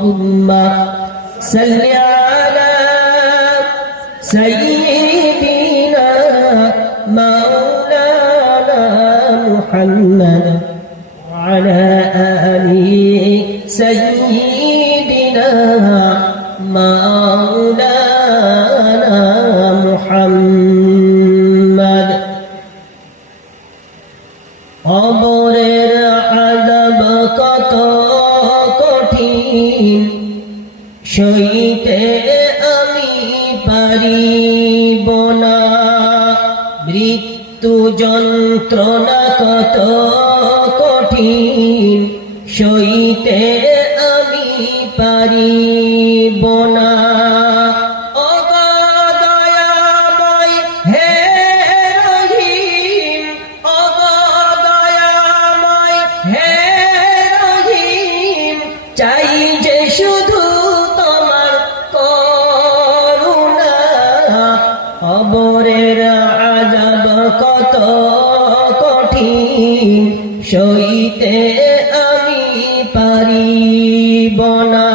আল্লাহুম্মা সাল্লি আলা সাইয়্যিদিনা মাওলানা মুহাম্মাদ ওয়া আলা আলি সাইয়্যিদিনা মাওলানা মুহাম্মাদ। কবরের আযাব কত কঠিন, সইতে আমি পারিব না। মৃত্যু যন্ত্রণা কত কঠিন, সইতে আমি পারিব না। চাই যে শুধু তোমার করুণা। কবরের আযাব কত কঠিন, সইতে আমি পারিব না।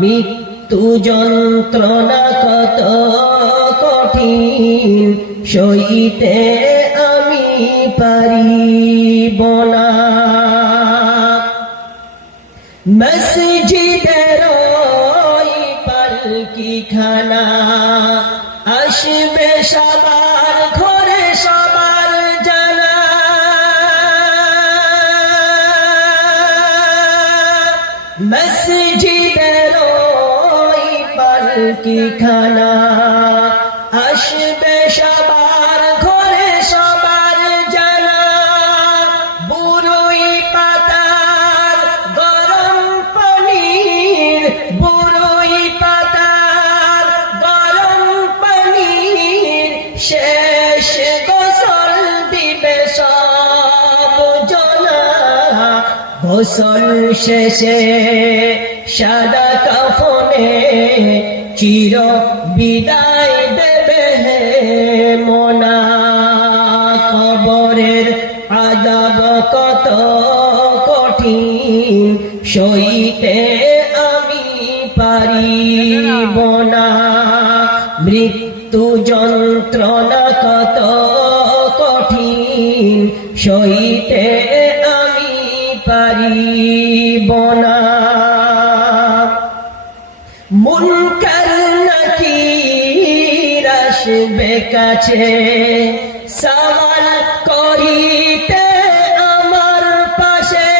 মৃত্যু যন্ত্রণা কত কঠিন, সইতে আমি পারিব না। মসজিদের ওই পালকিখানা আসবে সবার ঘরে সবার জানা। মসজিদের ওই পালকিখানা আসবে সবার ঘরে সবার জানা। বুড়োই পাতার গরম পানির, বুড়োই পাতার গরম পানির শেষ গোসল দিবে সব জনা। গোসল শেষে সাদা কাফনে চির বিদায় দেবে মোনা। কবরের আযাব কত কঠিন, সইতে আমি পারিব না। মৃত্যু যন্ত্রণা কত কঠিন, সইতে আমি পারিব না। মুনকার নাকির আসবে কাছে সওয়াল করিতে আমার পাশে।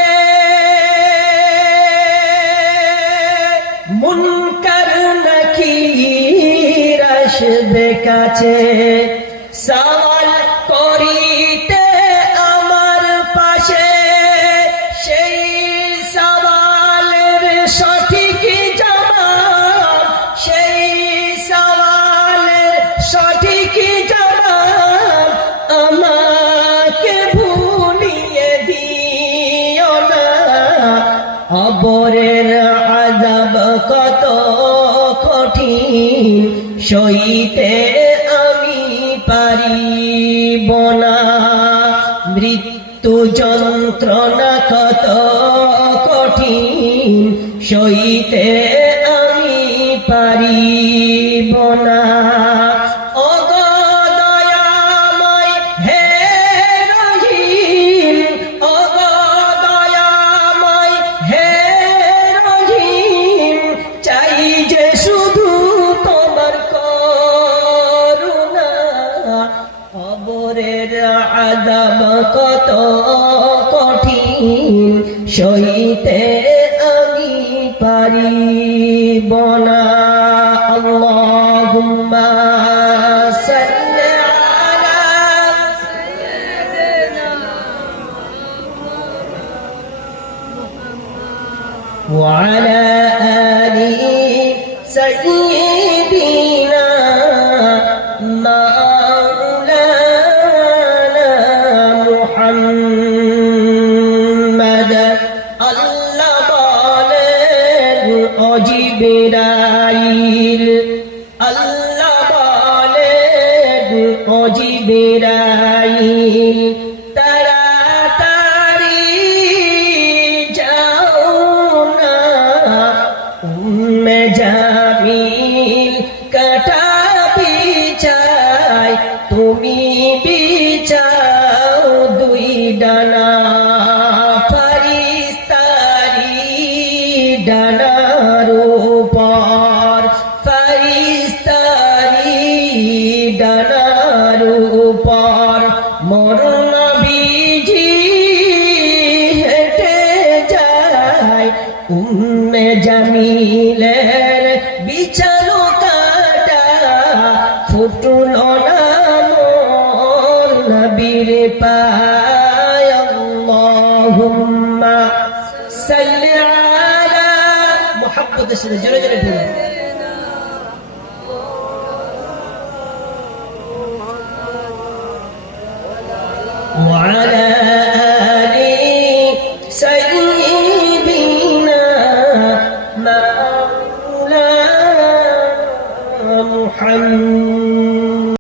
মুনকার নাকির আসবে কাছে সওয়াল করিতে আমার পাশে। সেই সওয়ালের সঠিক জবাব, সেই সওয়ালের সঠিক জবাব আমাকে ভুলিয়ে দিও না। কবরের আযাব কত কঠিন, সইতে আমি পারিব না। মৃত্যু যন্ত্রণা কত কঠিন, সইতে আমি পারিব না। কবরের আযাব কত কঠিন, সইতে আমি পারিব না। আল্লাহুম্মা সাল্লি আলা সাইয়্যিদিনা ওয়া আলা আলি সাইয়্যিদিনা জিবরাইল। আল্লাহ বলেন ও জিবরাইল তাড়াতাড়ি যাও না ডানার উপর ফারিস্তারি ডানার উপর মোর নবীজি হেঁটে যায় উম্মে জামিলের বিছানো কাটা ফুটলো না মোর নবীর পায় আল্লাহুম্মা সাল্লি আলা মুহাম্মাদের সাথে জোরে জোরে বলেন وعلى آل سيدنا مولانا محمد